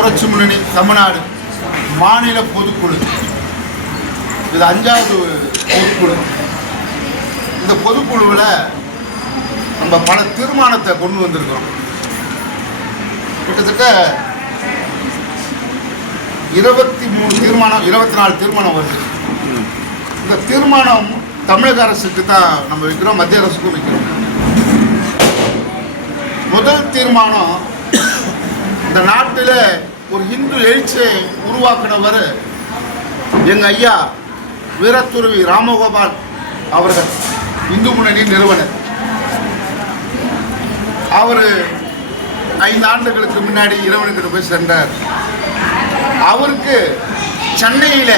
புரட்சி முன்னணி தமிழ்நாடு மாநில பொதுக்குழு. இது அஞ்சாவது பொதுக்குழு. இந்த பொதுக்குழுவில் நம்ம பல தீர்மானத்தை கொண்டு வந்திருக்கிறோம். கிட்டத்தட்ட இருபத்தி மூணு தீர்மானம் இருபத்தி நாலு தீர்மானம் வருது. இந்த தீர்மானம் தமிழக அரசுக்கு தான் நம்ம வைக்கிறோம் மத்திய அரசுக்கும் வைக்கிறோம். முதல் தீர்மானம் இந்த நாட்டில் ஒரு இந்து எழுச்சியை உருவாக்கினவர் எங்கள் ஐயா வீரத்துருவி ராமகோபால் அவர்கள் இந்து முன்னணி நிறுவனர். அவர் ஐந்து ஆண்டுகளுக்கு முன்னாடி இறைவனுக்கிட்ட போய் சென்றார் அவருக்கு சென்னையில்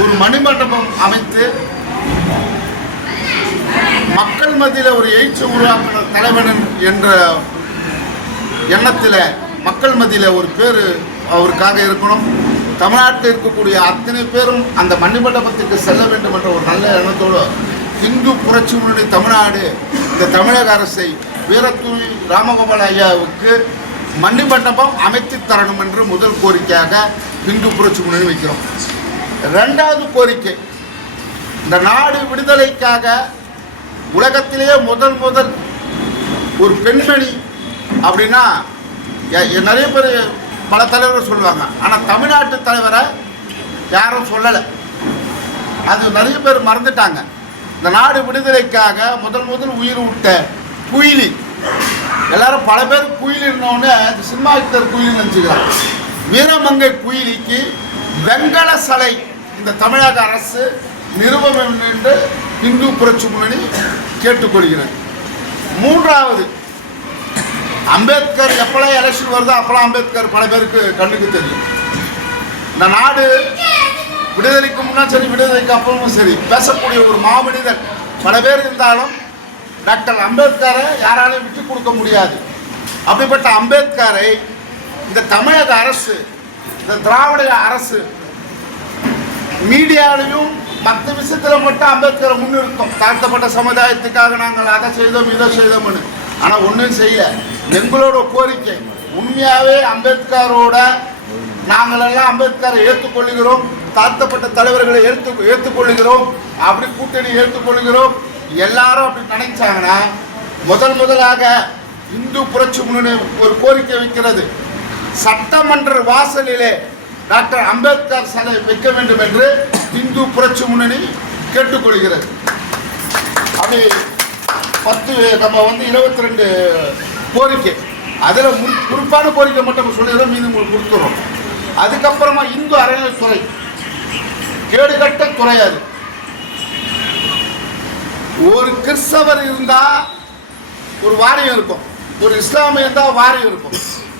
ஒரு மணிமண்டபம் அமைத்து மக்கள் மத்தியில் ஒரு எழுச்சி உருவாக்கின தலைவன் என்ற எண்ணத்தில் மக்கள் மத்தியில் ஒரு பேர் அவருக்காக இருக்கணும். தமிழ்நாட்டில் இருக்கக்கூடிய அத்தனை பேரும் அந்த மணிமண்டபத்துக்கு செல்ல வேண்டும் என்ற ஒரு நல்ல எண்ணத்தோடு இந்து புரட்சி முன்னணி தமிழ்நாடு இந்த தமிழக அரசை வீரத்தூய் ராமகோபால் ஐயாவுக்கு மணிமண்டபம் அமைத்து தரணும் என்று முதல் கோரிக்கையாக இந்து புரட்சி முன்னணி வைக்கிறோம். ரெண்டாவது கோரிக்கை இந்த நாடு விடுதலைக்காக உலகத்திலேயே முதல் முதல் ஒரு பெண்மணி அப்படின்னா நிறைய பேர் பல தலைவர்கள் சொல்லுவாங்க. ஆனால் தமிழ்நாட்டு தலைவரை யாரும் சொல்லலை. அது நிறைய பேர் மறந்துட்டாங்க. இந்த நாடு விடுதலைக்காக முதல் முதல் உயிர் விட்ட குயிலி. எல்லாரும் பல பேர் குயிலின்னோடனே சிம்மாயுத்தர் குயிலி நினச்சிக்கிறாங்க. வீரமங்கை குயிலிக்கு வெங்கல சலை இந்த தமிழக அரசு நிறுவனம் என்று இந்து புரட்சி முன்னணி கேட்டுக்கொள்கிறேன் மூன்றாவது அம்பேத்கர் எப்பெல்லாம் எலெக்ஷன் வருதோ அப்பெல்லாம் அம்பேத்கர் பல பேருக்கு கண்ணுக்கு தெரியும். இந்த நாடு விடுதலைக்கு முன்னால் சரி விடுதலைக்கு அப்புறமும் சரி பேசக்கூடிய ஒரு மாமனிதர் பல பேர் இருந்தாலும் டாக்டர் அம்பேத்கரை யாராலையும் விட்டு கொடுக்க முடியாது. அப்படிப்பட்ட அம்பேத்கரை இந்த தமிழக அரசு இந்த திராவிட அரசு மீடியாலையும் மற்ற விஷயத்தில் மட்டும் அம்பேத்கரை முன்னிறுத்தோம். தாழ்த்தப்பட்ட சமுதாயத்துக்காக நாங்கள் அதை செய்தோம் இதை செய்தோம்னு. ஆனால் ஒன்றும் செய்யல. எங்களோட கோரிக்கை உண்மையாகவே அம்பேத்கரோட நாங்களெல்லாம் அம்பேத்கரை ஏற்றுக்கொள்கிறோம் தாழ்த்தப்பட்ட தலைவர்களை ஏற்று ஏற்றுக்கொள்கிறோம் அப்படி கூட்டணி ஏற்றுக்கொள்கிறோம். எல்லாரும் அப்படி நினைச்சாங்கன்னா முதல் முதலாக இந்து புரட்சி முன்னணி ஒரு கோரிக்கை வைக்கிறது. சட்டமன்ற வாசலிலே டாக்டர் அம்பேத்கர் சிலை வைக்க வேண்டும் என்று இந்து புரட்சி முன்னணி கேட்டுக்கொள்கிறது. அப்படி பத்து நம்ம வந்து இருபத்தி ரெண்டு கோரிக்கை. அதில் குறிப்பான கோரிக்கை மட்டும் சொல்லிடுறோம் மீது உங்களுக்கு கொடுத்துறோம். அதுக்கப்புறமா இந்து அறநிலைத்துறை கேடுகட்ட துறை அது. ஒரு கிறிஸ்தவர் இருந்தா ஒரு வாரியம் இருக்கும். ஒரு இஸ்லாமிய இருந்தா வாரியம் இருக்கும்.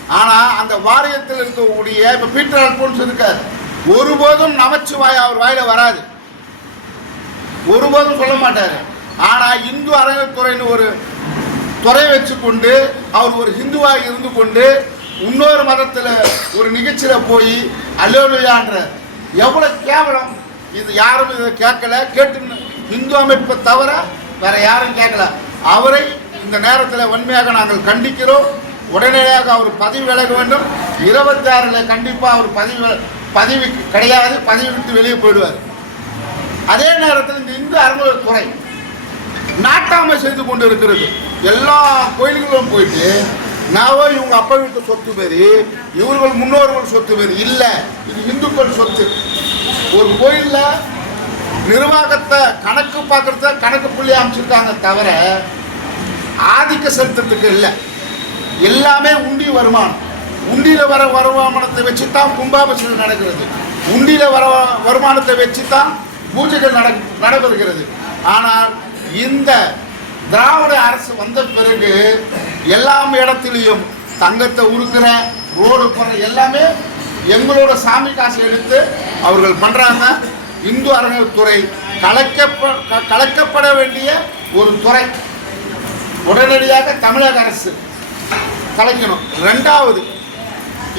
ஆனா அந்த வாரியத்தில் இருக்கக்கூடிய இப்ப பீட்டர் அல்போன்ஸ் இருக்கார். ஒருபோதும் நமச்சிவாய் அவர் வாயில வராது. ஒருபோதும் சொல்ல மாட்டாரு. ஆனால் இந்து அறநிலைத்துறைன்னு ஒரு துறை வச்சுக்கொண்டு அவர் ஒரு ஹிந்துவாக இருந்து கொண்டு இன்னொரு மதத்தில் ஒரு நிகழ்ச்சியில் போய் அல்லோலியான்ற எவ்வளோ கேவலம். இது யாரும் இதை கேட்கல. கேட்டு இந்து அமைப்பை தவிர வேற யாரும் கேட்கல. அவரை இந்த நேரத்தில் வன்மையாக நாங்கள் கண்டிக்கிறோம். உடனடியாக அவர் பதவி விலக வேண்டும். இருபத்தி ஆறில் கண்டிப்பாக அவர் பதவி பதவி கிடையாது. பதவி விட்டு வெளியே போயிடுவார். அதே நேரத்தில் இந்த இந்து அறநிலைத்துறை நாட்டாமை செய்து கொண்டு இருக்கிறது எல்லா கோயில்களும் போயிட்டு நாவோ இவங்க அப்பா வீட்டு சொத்து மாரி இவர்கள் முன்னோர்கள் சொத்து மாரி இல்லை இது இந்துக்கள் சொத்து. ஒரு கோயிலில் நிர்வாகத்தை கணக்கு பார்க்கறத கணக்கு புள்ளி அமைச்சிருக்காங்க தவிர ஆதிக்க செலுத்துறதுக்கு இல்லை. எல்லாமே உண்டி வருமானம். உண்டியில் வர வருமானத்தை வச்சு தான் கும்பாபிஷேகம் நடக்கிறது. உண்டியில் வர வருமானத்தை வச்சு தான் பூஜைகள் நட நடைபெறுகிறது. ஆனால் இந்த திராவிட அரசு வந்த பிறகு எல்லா இடத்துலையும் தங்கத்தை உருக்குற ரோடு போகிற எல்லாமே எங்களோட சாமி காசு எடுத்து அவர்கள் பண்றாங்க. இந்து அறநிலைத்துறை கலைக்கப்ப க- கலைக்கப்பட வேண்டிய ஒரு துறை. உடனடியாக தமிழக அரசு கலைக்கணும். ரெண்டாவது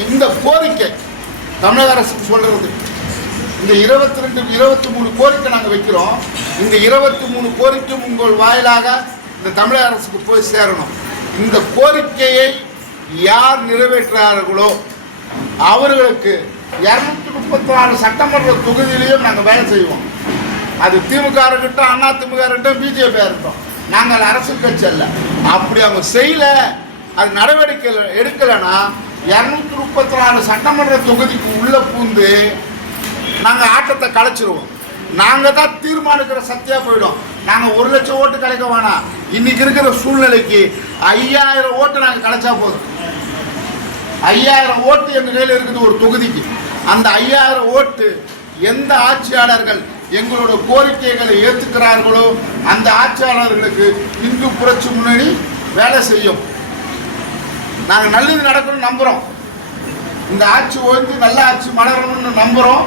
இந்த கோரிக்கை தமிழக அரசுக்கு சொல்றது. இந்த இருபத்தி ரெண்டு இருபத்தி மூணு கோரிக்கை நாங்கள் வைக்கிறோம். இந்த இருபத்தி மூணு கோரிக்கையும் உங்கள் வாயிலாக இந்த தமிழக அரசுக்கு போய் சேரணும். இந்த கோரிக்கையை யார் நிறைவேற்றுகிறார்களோ அவர்களுக்கு இரநூத்தி முப்பத்தி நாலு சட்டமன்ற தொகுதியிலையும் நாங்கள் வேலை செய்வோம். அது திமுக இருக்கட்டும் அண்ணா திமுக இருக்கட்டும் பிஜேபி இருக்கட்டும். நாங்கள் அரசு கட்சி அல்ல. அப்படி அவங்க செய்யல அது நடவடிக்கை எடுக்கலைன்னா இரநூத்தி முப்பத்தி நாலு சட்டமன்ற தொகுதிக்கு உள்ளே பூந்து நாங்கள் ஆட்டத்தை கலைச்சிருவோம். நாங்கள் தான் தீர்மானிக்கிற சக்தியாக போயிடும். நாங்கள் ஒரு லட்சம் ஓட்டு கிடைக்க வேணாம். இன்னைக்கு இருக்கிற சூழ்நிலைக்கு ஐயாயிரம் ஓட்டு நாங்கள் கலைச்சா போதும். ஐயாயிரம் ஓட்டு எங்கள் கையில் இருக்குது ஒரு தொகுதிக்கு. அந்த ஐயாயிரம் ஓட்டு எந்த ஆட்சியாளர்கள் எங்களோட கோரிக்கைகளை ஏற்றுக்கிறார்களோ அந்த ஆட்சியாளர்களுக்கு இந்து புரட்சி முன்னணி வேலை செய்யும். நாங்கள் நல்லது நடக்கணும்னு நம்புகிறோம் இந்த ஆட்சி ஓய்ந்து நல்ல ஆட்சி மலரணும்னு நம்புகிறோம்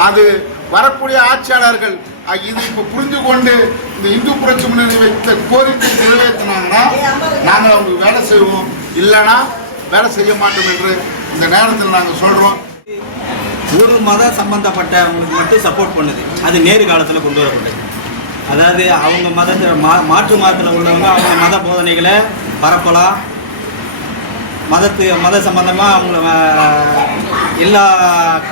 அது வரக்கூடிய ஆட்சியாளர்கள் அஹ், இது இப்போ புரிந்து கொண்டு இந்த இந்து புரட்சி முன்னணி வைத்த கோரிக்கை நிறைவேற்றினாங்கன்னா நாங்கள் அவங்களுக்கு வேலை செய்வோம். இல்லைன்னா வேலை செய்ய மாட்டோம் என்று இந்த நேரத்தில் நாங்கள் சொல்கிறோம் ஒரு மத சம்பந்தப்பட்டவங்களுக்கு மட்டும் சப்போர்ட் பண்ணுது. அது நேரு காலத்தில் கொண்டு வரப்பட்டது. அதாவது அவங்க மதத்தை மா மாற்று மதத்தில் உள்ளவங்க அவங்க மத போதனைகளை பரப்பலாம். மதத்து மத சம்பந்தமாக அவங்க எல்லா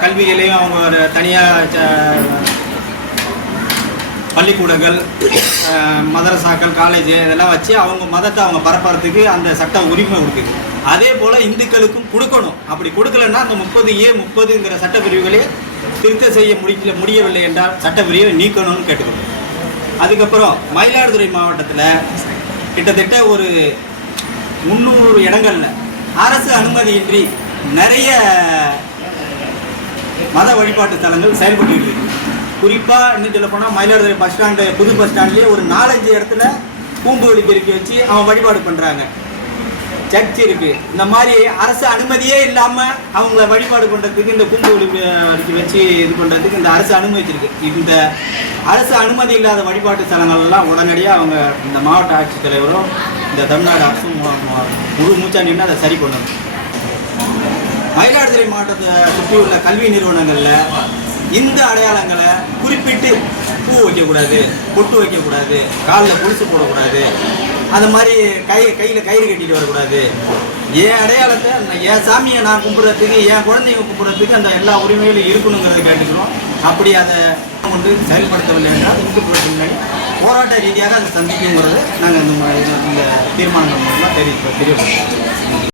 கல்விகளையும் அவங்க ஒரு தனியாக பள்ளிக்கூடங்கள் மதரசாக்கள் காலேஜ் இதெல்லாம் வச்சு அவங்க மதத்தை அவங்க பரப்புறதுக்கு அந்த சட்ட உரிமை இருக்குது அதே போல் இந்துக்களுக்கும் கொடுக்கணும். அப்படி கொடுக்கலன்னா அந்த முப்பது ஏ முப்பதுங்கிற சட்டப்பிரிவுகளே திருத்த செய்ய முடிக்கல முடியவில்லை என்றால் சட்டப்பிரிவை நீக்கணும்னு கேட்டுக்கணும் அதுக்கப்புறம் மயிலாடுதுறை மாவட்டத்தில் கிட்டத்தட்ட ஒரு முந்நூறு இடங்களில் அரசு அனுமதியின்றி நிறைய மத வழிபாட்டு தலங்கள் செயல்பட்டு இருக்கு குறிப்பாக இன்னும் சொல்ல போனால் மயிலாடுதுறை பஸ் ஸ்டாண்டு புது பஸ் ஸ்டாண்ட்லேயே ஒரு நாலஞ்சு இடத்துல பூம்புவெளி பெருக்கி வச்சு அவன் வழிபாடு பண்ணுறாங்க சர்ச் இருக்கு. இந்த மாதிரி அரசு அனுமதியே இல்லாமல் அவங்கள வழிபாடு பண்ணுறதுக்கு இந்த பூம்புவெளி அடிக்க வச்சு இது பண்ணுறதுக்கு இந்த அரசு அனுமதிச்சிருக்கு. இந்த அரசு அனுமதி இல்லாத வழிபாட்டு தலங்கள்லாம் உடனடியாக அவங்க இந்த மாவட்ட ஆட்சித்தலைவரும் இந்த தமிழ்நாடு அரசும் முழு மூச்சா நின்று அதை சரி பண்ணணும். மயிலாடுதுறை மாவட்டத்தை சுற்றியுள்ள கல்வி நிறுவனங்களில் இந்த அடையாளங்களை குறிப்பிட்டு பூ வைக்கக்கூடாது பொட்டு வைக்கக்கூடாது காலில் புளிச்சு போடக்கூடாது அந்த மாதிரி கை கையில் கயிறு கட்டிட்டு வரக்கூடாது. என் அடையாளத்தை என் சாமியை நான் கும்பிட்றதுக்கு என் குழந்தைங்க கும்பிட்றதுக்கு அந்த எல்லா உரிமைகளும் இருக்கணுங்கிறத கேட்டுக்கிறோம். அப்படி அதை கொண்டு செயல்படுத்தவில்லை என்றால் இந்து புரட்சி முன்னாடி போராட்ட ரீதியாக அதை சந்திக்குங்கிறது நாங்கள் இந்த இந்த தீர்மானங்கள் மூலமாக தெரிவிப்போம் தெரியப்படுத்தோம்